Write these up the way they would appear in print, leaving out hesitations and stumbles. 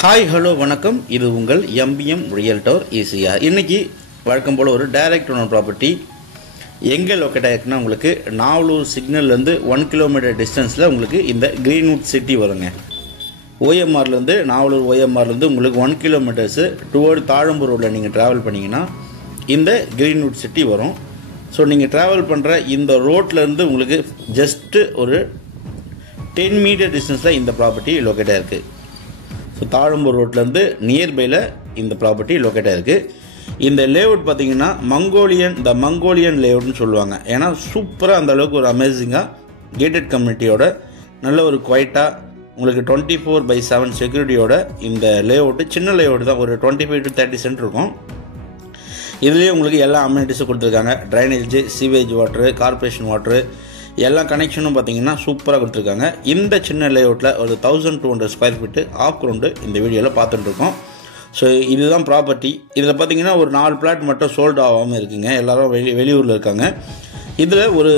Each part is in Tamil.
ஹாய் ஹலோ வணக்கம். இது உங்கள் எம்பிஎம் ரியல்டர் ஈசிஆர். இன்றைக்கி வழக்கம் போல் ஒரு டைரக்ட் ஓனர் ப்ராப்பர்ட்டி எங்கே லொக்கேட் ஆகிருக்குன்னா உங்களுக்கு நாவலூர் சிக்னல்லேருந்து 1 கிலோமீட்டர் டிஸ்டன்ஸில் உங்களுக்கு இந்த கிரீன்வுட் சிட்டி வருங்க. ஓஎம்ஆர்லேருந்து நாவலூர் ஓஎம்ஆர்லேருந்து உங்களுக்கு 1 கிலோமீட்டர்ஸு டுவர்டு தாழம்பூர் ரோடில் நீங்கள் ட்ராவல் பண்ணிங்கன்னா இந்த கிரீன்வுட் சிட்டி வரும். ஸோ நீங்கள் ட்ராவல் பண்ணுற இந்த ரோட்லேருந்து உங்களுக்கு ஜஸ்ட்டு ஒரு 10 மீட்டர் டிஸ்டன்ஸில் இந்த ப்ராப்பர்ட்டி லொக்கேட் ஆகிருக்கு. ஸோ தாழம்பூர் ரோட்லேருந்து நியர்பையில் இந்த ப்ராப்பர்ட்டி லொக்கேட் ஆகிருக்கு. இந்த லேஅவுட் பார்த்தீங்கன்னா மங்கோலியன் லேஅவுட்னு சொல்லுவாங்க. ஏன்னா சூப்பராக அந்த அளவுக்கு ஒரு அமேசிங்காக கேட்டட் கம்யூனிட்டியோட நல்ல ஒரு குவைட்டாக உங்களுக்கு 24/7 செக்யூரிட்டியோட இந்த லேஅவுட்டு சின்ன லேஅவுட் தான், ஒரு 25 to 30 சென்ட் இருக்கும். இதுலேயே உங்களுக்கு எல்லா அம்யூனிட்டிஸும் கொடுத்துருக்காங்க. Drainage, sewage water, corporation water எல்லா கனெக்ஷனும் பார்த்தீங்கன்னா சூப்பராக கொடுத்துருக்காங்க. இந்த சின்ன லேஅவுட்டில் ஒரு 1200 ஸ்கொயர் ஃபீட்டு ஆஃப் கிரவுண்டு இந்த வீடியோவில் பார்த்துட்டுருக்கோம். ஸோ இதுதான் ப்ராப்பர்ட்டி. இதில் பார்த்தீங்கன்னா ஒரு 4 பிளாட் மட்டும் சோல்டு ஆகாமல் இருக்குங்க. எல்லோரும் வெளியூரில் இருக்காங்க. இதில் ஒரு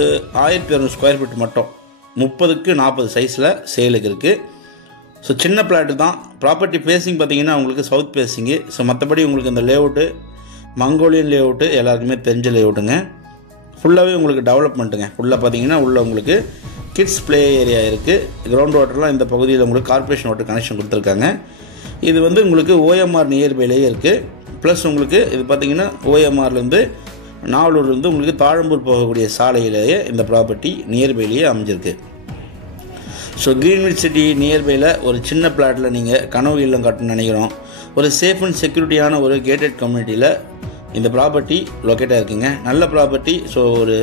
1200 ஸ்கொயர் ஃபீட் மட்டும் 30x40 சைஸில் சேலுக்கு இருக்குது. ஸோ சின்ன பிளாட்டு தான். ப்ராப்பர்ட்டி ஃபேஸிங் பார்த்தீங்கன்னா உங்களுக்கு சவுத் ஃபேஸிங்கு. ஸோ மற்றபடி உங்களுக்கு இந்த லேஅவுட்டு மங்கோலியன் லேஅவுட்டு எல்லாருக்குமே தெரிஞ்ச லேஅவுட்டுங்க. ஃபுல்லாகவே உங்களுக்கு டெவலப்மெண்ட்டுங்க. ஃபுல்லாக பார்த்தீங்கன்னா உள்ளே உங்களுக்கு கிட்ஸ் ப்ளே ஏரியா இருக்குது. கிரவுண்ட் வாட்டர்லாம் இந்த பகுதியில் உங்களுக்கு கார்பரேஷன் வாட்டர் கனெக்ஷன் கொடுத்துருக்காங்க. இது வந்து உங்களுக்கு ஓஎம்ஆர் நியர்பைலேயே இருக்குது. ப்ளஸ் உங்களுக்கு இது பார்த்தீங்கன்னா ஓஎம்ஆர்லேருந்து நாவலூர்லேருந்து உங்களுக்கு தாழம்பூர் போகக்கூடிய சாலையிலேயே இந்த ப்ராப்பர்ட்டி நியர்பைலேயே அமைஞ்சிருக்கு. ஸோ கிரீன்வுட் சிட்டி நியர்பையில் ஒரு சின்ன பிளாட்டில் நீங்கள் கனவு இல்லம் கட்டணும்னு நினைக்கிறோம். ஒரு சேஃப் அண்ட் செக்யூரிட்டியான ஒரு கேட்டட் கம்யூனிட்டியில் இந்த ப்ராப்பர்ட்டி லொக்கேட்டாக இருக்குங்க. நல்ல ப்ராப்பர்ட்டி. ஸோ ஒரு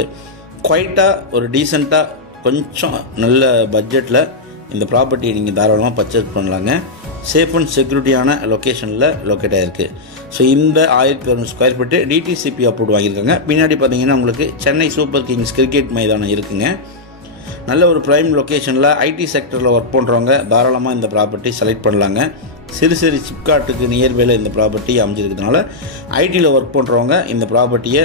குவைட்டாக ஒரு டீசெண்டாக கொஞ்சம் நல்ல பட்ஜெட்டில் இந்த ப்ராப்பர்ட்டியை நீங்கள் தாராளமாக பர்ச்சேஸ் பண்ணலாங்க. சேஃப் அண்ட் செக்யூரிட்டியான லொக்கேஷனில் லொக்கேட் ஆகிருக்கு. ஸோ இந்த 1200 ஸ்கொயர் ஃபீட்டு டிடிசிபி அப்ரூவ் வாங்கியிருக்காங்க. பின்னாடி பார்த்தீங்கன்னா உங்களுக்கு சென்னை சூப்பர் கிங்ஸ் கிரிக்கெட் மைதானம் இருக்குங்க. நல்ல ஒரு ப்ரைம் லொக்கேஷனில் ஐடி செக்டரில் ஒர்க் பண்ணுறவங்க தாராளமாக இந்த ப்ராப்பர்ட்டி செலக்ட் பண்ணலாங்க. சிறு சிப்காட்டுக்கு நியர்பையில் இந்த ப்ராப்பர்ட்டி அமைஞ்சிருக்கிறதுனால ஐடியில் ஒர்க் பண்ணுறவங்க இந்த ப்ராப்பர்ட்டியை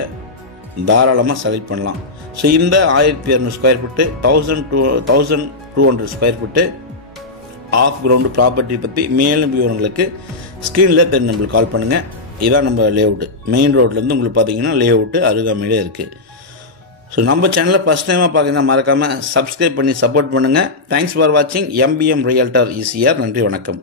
தாராளமாக செலக்ட் பண்ணலாம். ஸோ இந்த 1200 square feet 1200 square feet of ground property பற்றி மேலும் விவரங்களுக்கு ஸ்க்ரீனில் நம்மளுக்கு கால் பண்ணுங்கள். இதான் நம்ம லேஅவுட்டு. மெயின் ரோட்லேருந்து உங்களுக்கு பார்த்தீங்கன்னா லேஅவுட்டு அருகாமையிலே இருக்குது. ஸோ நம்ம சேனலை ஃபஸ்ட் டைமாக பார்க்குறீங்கன்னா மறக்காமல் சப்ஸ்கிரைப் பண்ணி சப்போர்ட் பண்ணுங்கள். தேங்க்ஸ் ஃபார் வாட்சிங் எம்பிஎம் ரியல்டர் ஈசிஆர். நன்றி, வணக்கம்.